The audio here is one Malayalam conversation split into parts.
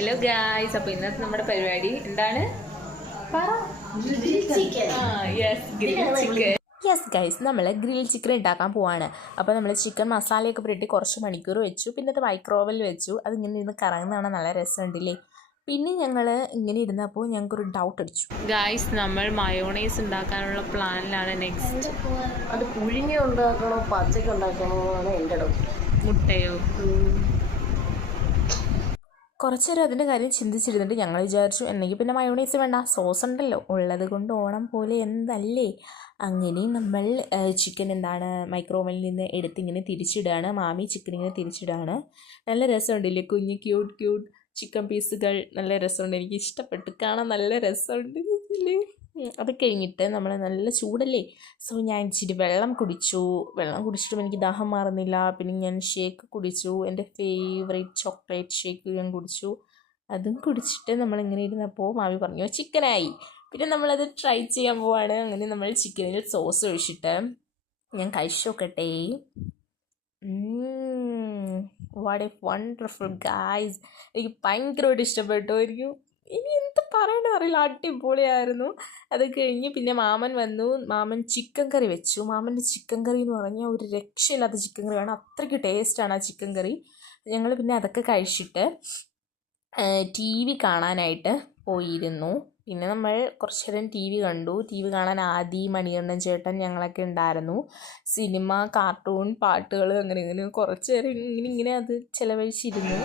ഹലോ ഗായ്സ്, അപ്പോൾ ഇന്നത്തെ നമ്മുടെ പരിപാടി എന്താണ്? യെസ് ഗൈസ്, നമ്മൾ ഗ്രിൽ ചിക്കൻ ഉണ്ടാക്കാൻ പോവാണ്. അപ്പോൾ നമ്മൾ ചിക്കൻ മസാലയൊക്കെ പുരട്ടി കുറച്ച് മണിക്കൂർ വെച്ചു. പിന്നെ അത് മൈക്രോവേവിൽ വെച്ചു. അതിങ്ങനെ ഇരുന്ന് കറങ്ങുന്നതാണ്, നല്ല രസമുണ്ടല്ലേ. പിന്നെ ഞങ്ങൾ ഇങ്ങനെ ഇരുന്നപ്പോൾ ഞങ്ങൾക്കൊരു ഡൗട്ട് അടിച്ചു. ഗായ്സ്, നമ്മൾ മയോണൈസ് ഉണ്ടാക്കാനുള്ള പ്ലാനിലാണ്. നെക്സ്റ്റ് അത് പുഴുങ്ങി ഉണ്ടാക്കണോ പച്ചക്ക് ഉണ്ടാക്കണോ ആണ് എൻ്റെ ഡൗട്ട്. മുട്ടയോ? കുറച്ച് നേരം അതിൻ്റെ കാര്യം ചിന്തിച്ചിരുന്നിട്ട് ഞങ്ങൾ വിചാരിച്ചു എന്നെങ്കിൽ പിന്നെ മയോണൈസ് വേണ്ട, സോസ് ഉണ്ടല്ലോ, ഉള്ളത് കൊണ്ട് ഓണം പോലെ എന്തല്ലേ. അങ്ങനെ നമ്മൾ ചിക്കൻ മൈക്രോവേവിൽ നിന്ന് എടുത്തിങ്ങനെ തിരിച്ചിടുകയാണ്. മാമി ചിക്കൻ ഇങ്ങനെ തിരിച്ചിടുകയാണ്. നല്ല രസമുണ്ടല്ലേ, കുഞ്ഞ് ക്യൂട്ട് ചിക്കൻ പീസുകൾ. നല്ല രസമുണ്ട്, എനിക്ക് ഇഷ്ടപ്പെട്ടു, കാണാൻ നല്ല രസമുണ്ട്. അത് കഴിഞ്ഞിട്ട് നമ്മൾ നല്ല ചൂടല്ലേ, സോ ഞാൻ ഇച്ചിരി വെള്ളം കുടിച്ചിട്ടും എനിക്ക് ദാഹം മാറുന്നില്ല. പിന്നെ ഞാൻ ഷേക്ക് കുടിച്ചു, എൻ്റെ ഫേവറേറ്റ് ചോക്ലേറ്റ് ഷേക്ക് ഞാൻ കുടിച്ചു. അതും കുടിച്ചിട്ട് നമ്മളിങ്ങനെ ഇരുന്നപ്പോൾ മാമി പറഞ്ഞു ചിക്കനായി. പിന്നെ നമ്മളത് ട്രൈ ചെയ്യാൻ പോവാണ്. അങ്ങനെ നമ്മൾ ചിക്കനിൽ സോസ് ഒഴിച്ചിട്ട് ഞാൻ കഴിച്ചു നോക്കട്ടെ. വാട്ട് എ വണ്ടർഫുൾ ഗായ്സ്, എനിക്ക് ഭയങ്കരമായിട്ട് ഇഷ്ടപ്പെട്ടു. ഇനി എന്ത് പറയണമെന്ന് അറിയില്ല, അടിപൊളിയായിരുന്നു. അത് കഴിഞ്ഞ് പിന്നെ മാമൻ വന്നു. മാമൻ ചിക്കൻ കറി വെച്ചു. മാമൻ്റെ ചിക്കൻ കറി എന്ന് പറഞ്ഞാൽ ഒരു രക്ഷയില്ലാത്ത ചിക്കൻ കറിയാണ്, അത്രയ്ക്ക് ടേസ്റ്റാണ് ആ ചിക്കൻ കറി. ഞങ്ങൾ പിന്നെ അതൊക്കെ കഴിച്ചിട്ട് TV കാണാനായിട്ട് പോയിരുന്നു. പിന്നെ നമ്മൾ കുറച്ച് നേരം TV കണ്ടു. TV കാണാൻ ആദി, മണികണ്ഠൻ ചേട്ടൻ, ഞങ്ങളൊക്കെ ഉണ്ടായിരുന്നു. സിനിമ, കാർട്ടൂൺ, പാട്ടുകൾ, അങ്ങനെ ഇങ്ങനെ കുറച്ച് നേരം ഇങ്ങനെ അത് ചിലവഴിച്ചിരുന്നു.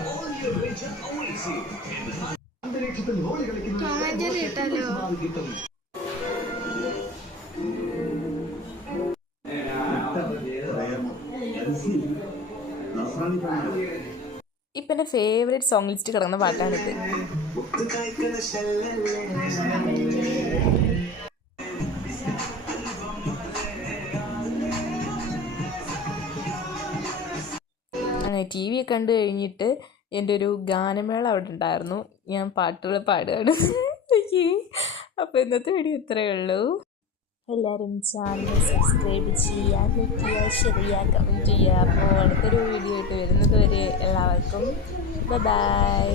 ഇപ്പം എൻ്റെ ഫേവറേറ്റ് സോങ് ലിസ്റ്റ് കിടക്കുന്ന പാട്ടാണിത്. അങ്ങനെ TV ഒക്കെ കണ്ടു കഴിഞ്ഞിട്ട് എൻ്റെ ഒരു ഗാനമേള അവിടെ ഉണ്ടായിരുന്നു. ഞാൻ പാട്ടുകൾ പാടുകയാണ്. അപ്പോൾ ഇന്നത്തെ വീഡിയോ ഇത്രയേ ഉള്ളൂ. എല്ലാവരും ചാനൽ സബ്സ്ക്രൈബ് ചെയ്യുക, ലൈക്ക് ചെയ്യുക, ഷെയർ ചെയ്യുക, കമൻറ്റ് ചെയ്യുക. അപ്പോൾ അടുത്തൊരു വീഡിയോ ആയിട്ട് വരുന്നത് വരെ എല്ലാവർക്കും ബൈ.